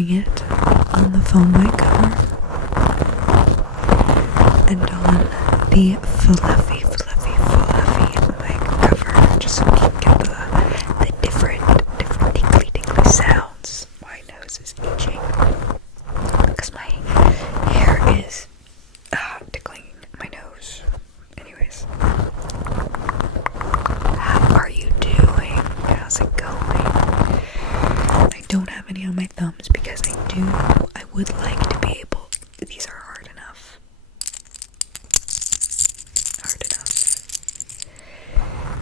having it on the foam mic cover and on the fluffy mic cover, just so we can get the different tinkly sounds. My nose is itching because my hair is tickling my nose. Anyways, how are you doing? How's it going? I don't have any on my thumbs because I would like to be able, these are hard enough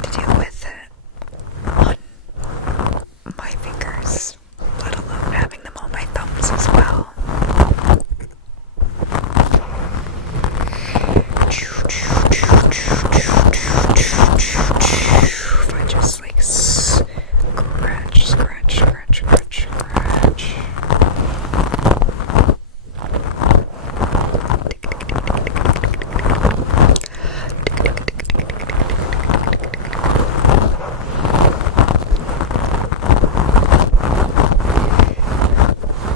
to deal with on my fingers, let alone having them on my thumbs as well. If I just like scratch.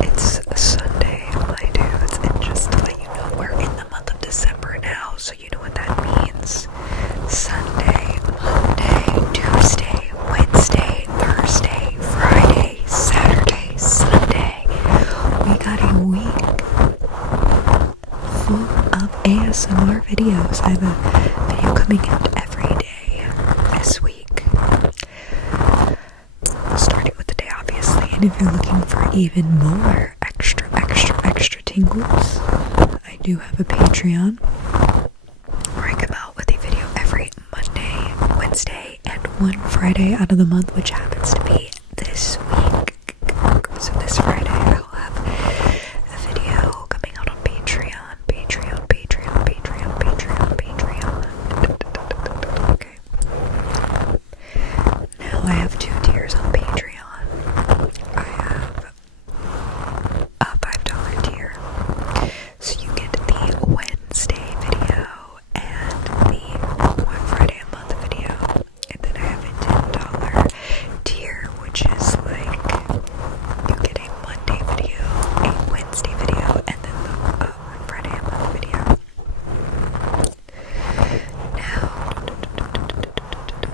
It's Sunday, my dudes, and just to let you know, we're in the month of December now, so you know what that means. Sunday, Monday, Tuesday, Wednesday, Thursday, Friday, Saturday, Sunday. We got a week full of ASMR videos. I have a video coming out every day this week, starting with the day, obviously. And if you're looking for even more extra tingles, I do have a Patreon where I come out with a video every Monday, Wednesday, and one Friday out of the month, which happens to be this week. So this Friday I'll have a video coming out on Patreon. Okay. Now I have two tiers on Patreon. I have a $5 tier, so you get the Wednesday video and the one Friday a month video, and then I have a $10 tier, which is like you get a Monday video, a Wednesday video, and then the one Friday a month video. Now,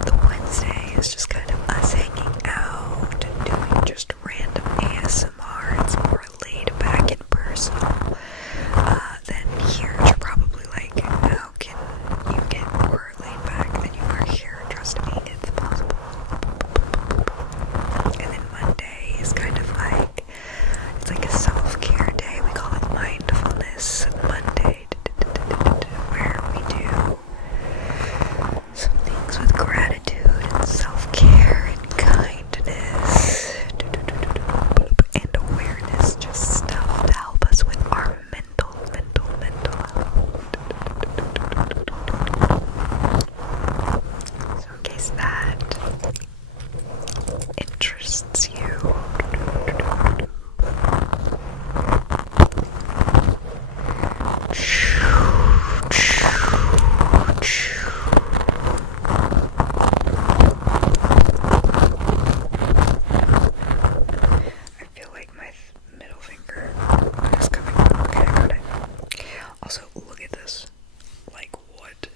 the Wednesday is just kind of us hanging out and doing just random ASMR. It's more laid back and personal than here. You're probably like, how can you get more laid back than you are here? Trust me, it's possible. And then Monday is kind of like, it's like a self-care day. We call it Mindfulness Monday, where we do some things with gratitude and self-care and kindness and awareness, just stuff to help us with our mental health. So in case that interests you, I feel like my middle finger is coming up. Okay, I got it. Also, look at this. Like, what?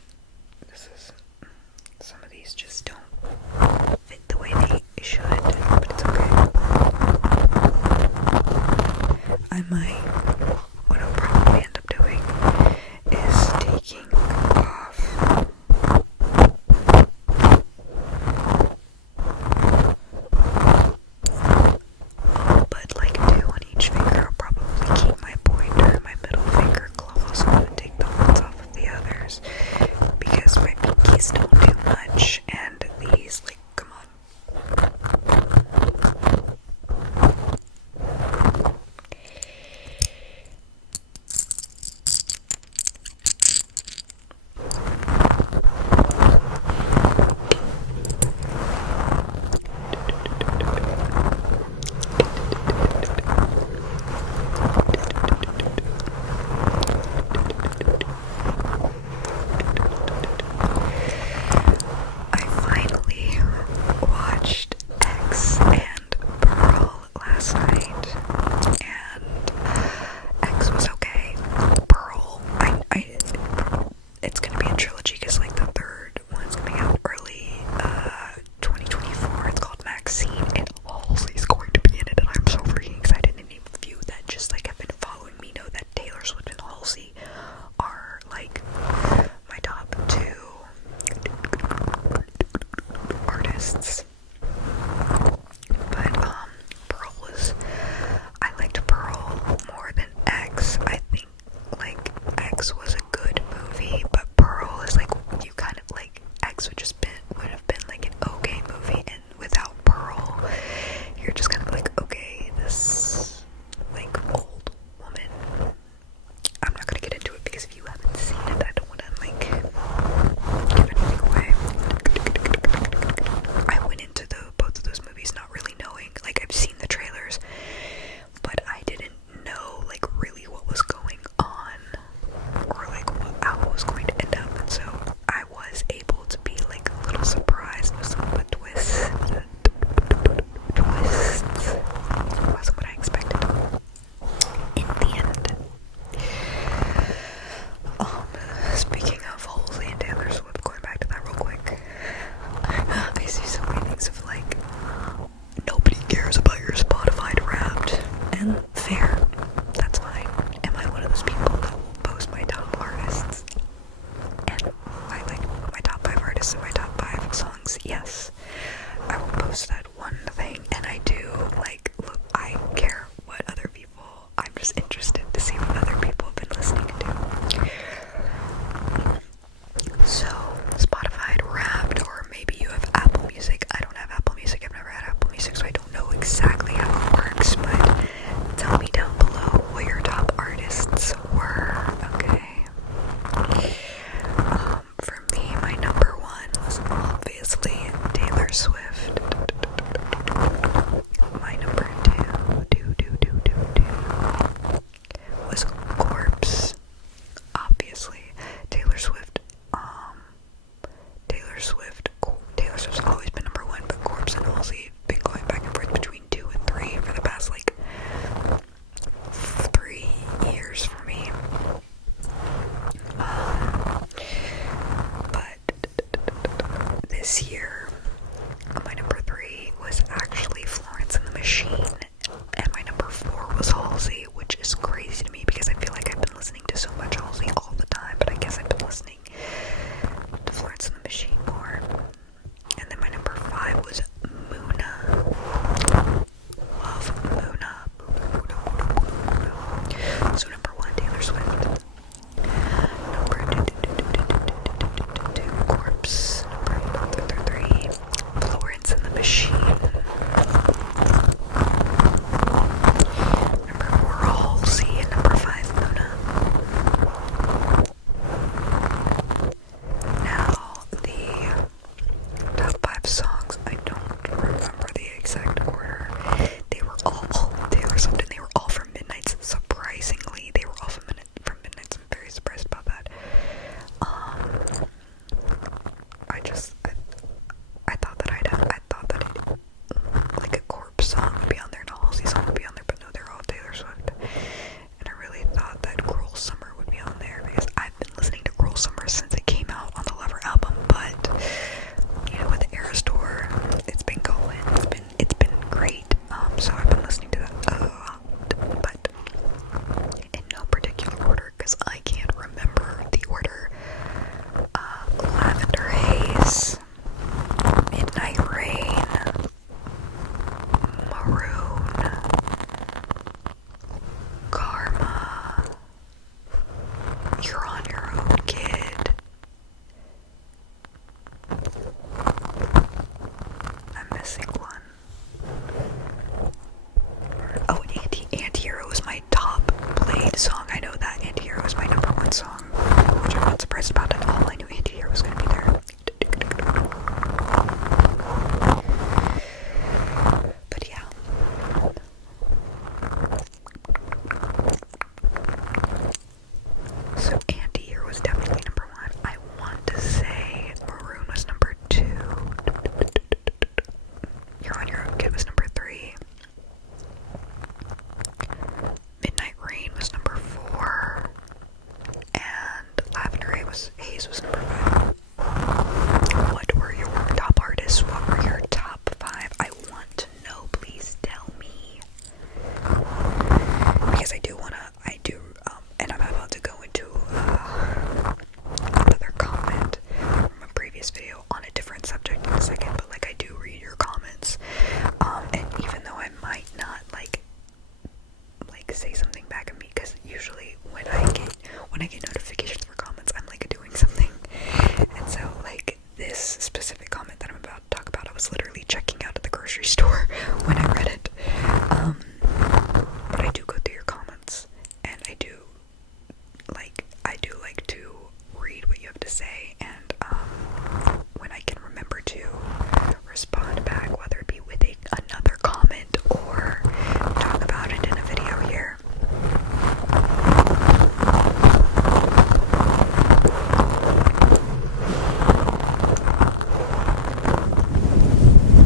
This is... Some of these just don't fit the way they should, but it's okay. I might... What I'll probably end up doing is taking off but like two on each finger. I'll probably keep my pointer and my middle finger closed. I'm gonna take the ones off of the others because my pinkies don't do much, and these, like, come on. post that one thing, and I do, like, look, I care what other people, I'm just interested to see what other people have been listening to. So, Spotify had Wrapped, or maybe you have Apple Music. I don't have Apple Music, I've never had Apple Music, so I don't know exactly how it works, but tell me down below what your top artists were, okay? For me, my number one was obviously Taylor Swift. My number two was Corpse. Obviously, Taylor Swift. Taylor Swift's always been number one, but Corpse and Halsey have been going back and forth between 2 and 3 for the past like 3 years for me. But this year, my number 3 was actually Florence and the Machine, and my number 4 was Halsey, which is crazy to me because I feel like I've been listening to so much Halsey all the time, but I guess I've been listening to Florence and the Machine more. And then my number 5 was Muna. Love Muna. So number 1, Taylor Swift. Number 2, Corpse. Number 3, Florence and the Machine. Number 4, Halsey. And number 5, Muna. Now, the top 5 songs, I don't remember the exact order. They were all Taylor Swift, and they were all from Midnight's. Surprisingly, they were all from Midnight's. I'm very surprised about that. I thought that like a Corpse song would be on there and a Halsey song would be on there, but no, they're all Taylor Swift. And I really thought that Cruel Summer would be on there because I've been listening to Cruel Summer since it came out on the Lover album, but you know, with the Eras tour, it's been going. It's been great. So I've been listening to that a lot, but in no particular order because I can't remember the order. Lavender Haze, Midnight Rain, Maroon, Karma, You're on Your Own, Kid. I'm missing one. Oh, Anti-Hero is my top played song. I know that Anti-Hero is my number 1 song, which I'm not surprised about at all. I knew Anti-Hero was going to be there. But yeah. So Anti-Hero was definitely number 1. I want to say Maroon was number 2. You're on Your Own, Kid was number 3. Midnight Rain was number 4. And Lavender Haze was number 5. What were your top artists? What were your top 5? I want to know. Please tell me. Because and I'm about to go into another comment from a previous video on a different subject in a second, but like I do read your comments. And even though I might not like say something back at me, because usually when I get notifications for comments, I'm like doing something, and so like this specific comment that I'm about to talk about, I was literally checking out at the grocery store when I read it. But I do go through your comments, and I do like to read what you have to say, and when I can remember to respond back, whether it be with another comment or talk about it in a video here.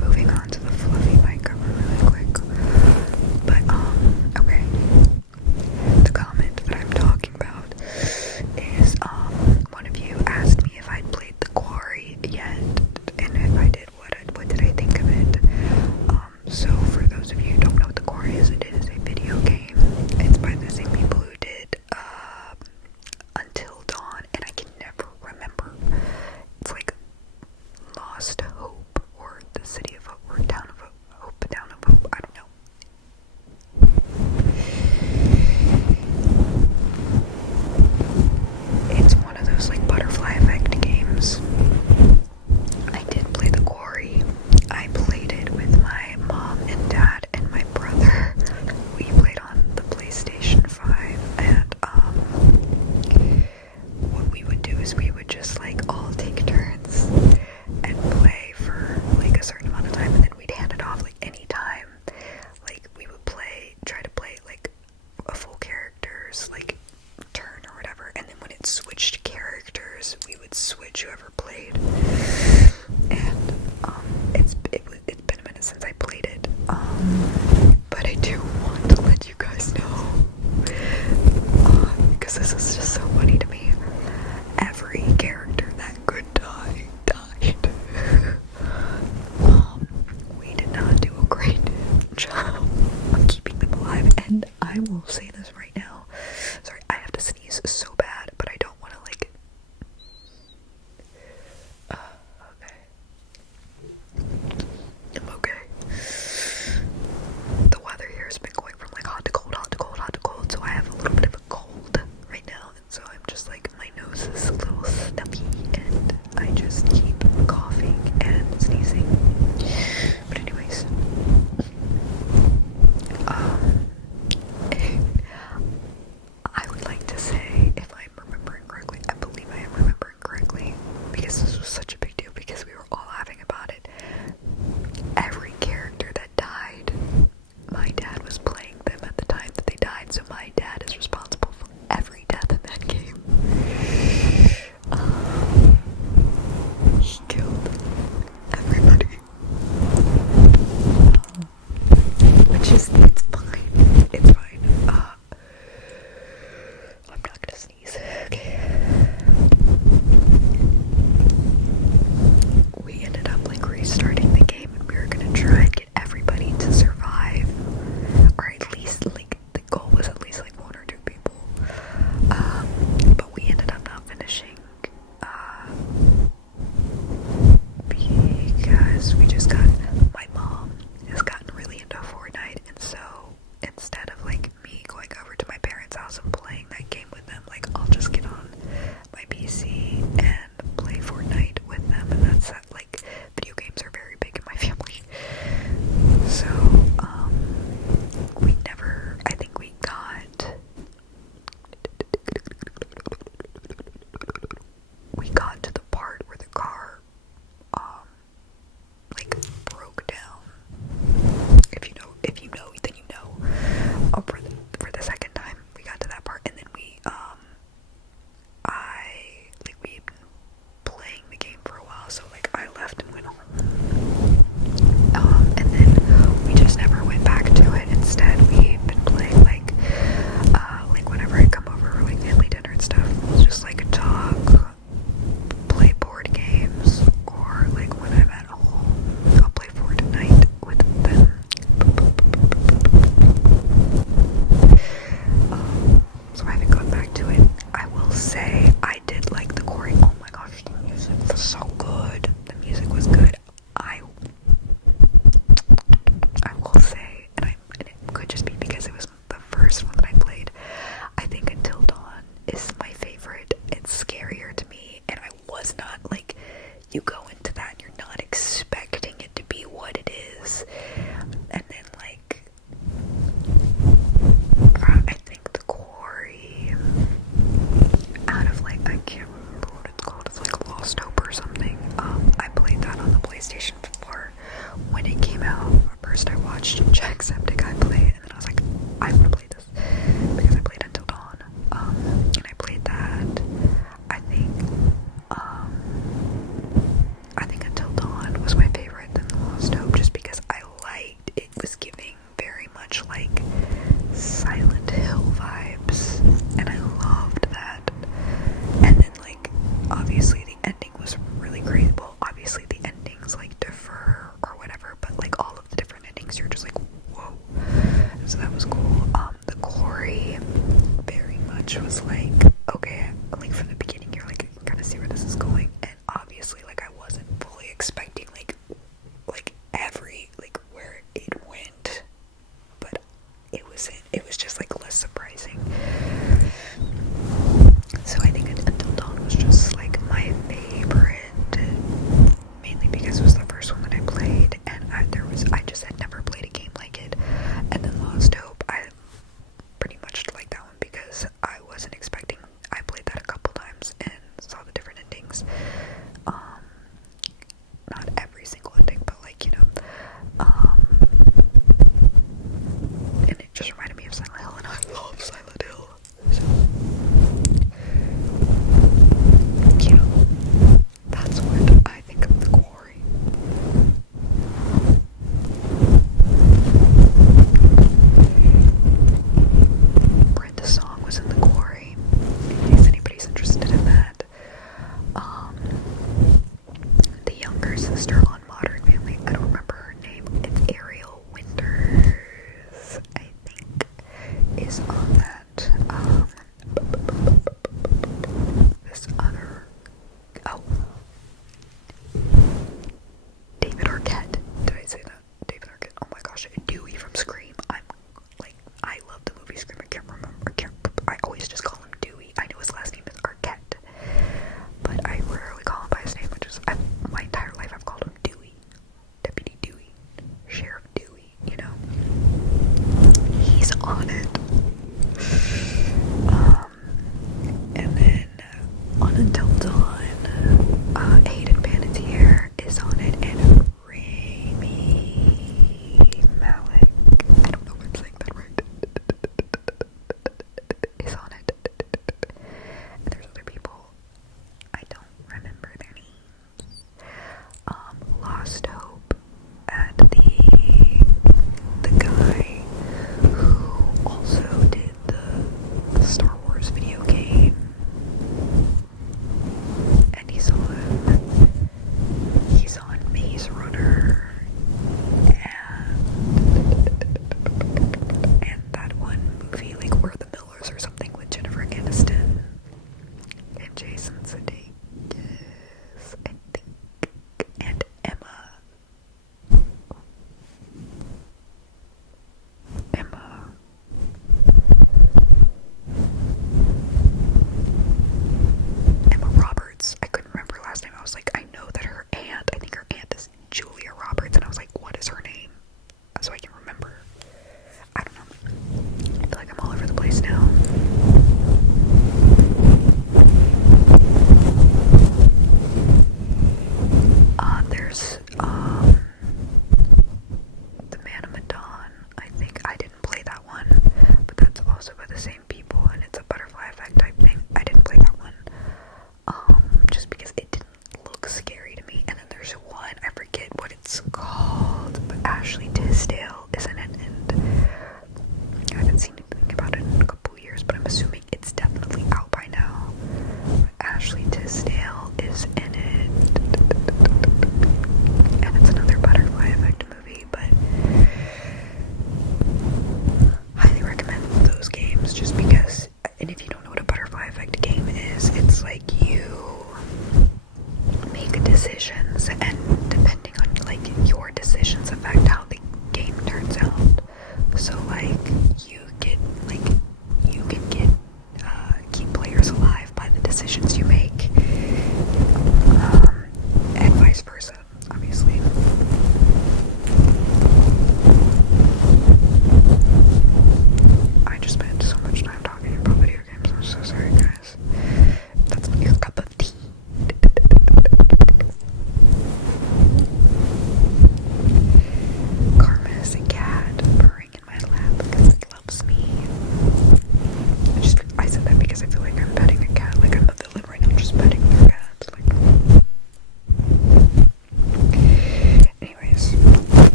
Moving on to the fluffy mic cover really quick. But okay. The comment that I'm talking about is one of you asked me if I'd played the Quarry yet, and if I did, what did I think of it? job of keeping them alive. And I will say this right now. Sorry, I have to sneeze so bad, but I don't want to like. Okay. I'm okay. The weather here has been going from like hot to cold, hot to cold, hot to cold, so I have a little bit of a cold right now, and so I'm just like, my nose is a little stuffy, and I just keep coughing and sneezing. But anyways, I would like to say, if I'm remembering correctly, I believe I am remembering correctly, because this was such a big deal, because we were all laughing about it. Every character that died, my dad was playing them at the time that they died, so my dad is responsible for every death in that game. He killed everybody. Which is, it's fine. It's fine. I'm not gonna sneeze. Okay. We ended up like restarting the game, and we were gonna try and get everybody to survive, or at least like the goal was at least like 1 or 2 people. But we ended up not finishing because we just got, my mom has gotten really into Fortnite, and so instead of like me going over to my parents' house and playing that game with them, like I'll just get on my PC and play Fortnite with them, and that's that. Like, video games are very big in my family. So we never, I think we got to the part where the car like broke down. If you know, then you know. For the second time, we got to that part, and then we we'd been playing the game for a while, so like I left and went home. And then we just never went back to it. Instead, we've been playing like whenever I come over for like family dinner and stuff, we'll just like talk, play board games, or like when I'm at home, I'll play Fortnite with them. So I haven't gone back to it. I will say I did like the Quarry. Oh my gosh, the music was so good. The music was good. I will say, and it could just be because it was the first one that I played, I think Until Dawn is my favorite. It's scarier to me, and I was not like, you go into that and you're not expecting it to be what it is, and then like I think the Quarry, out of like, I can't remember what it's called, it's like Lost Hope or something. I played that on the PlayStation 4 when it came out. First I watched Jacksepticeye play it, and then I was like, I want to play this, because I played Until Dawn, and I played that. I think Until Dawn was my favorite than Lost Hope, just because I liked, it was giving very much like Silent Hill vibes, and I loved that. And then like, obviously the ending was really great. Well, obviously the endings like differ or whatever, but like all of the different endings, you're just like, whoa. So that was cool. The Quarry very much was like, okay, like from the beginning you're like, I can kind of see where this is going, and obviously like I wasn't fully expecting like every like where it went, but it was just like less surprising. So I think Until Dawn was just like my favorite, mainly because it was the first one that I played, and I just had never played a game like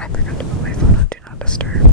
I forgot to put my phone on Do Not Disturb.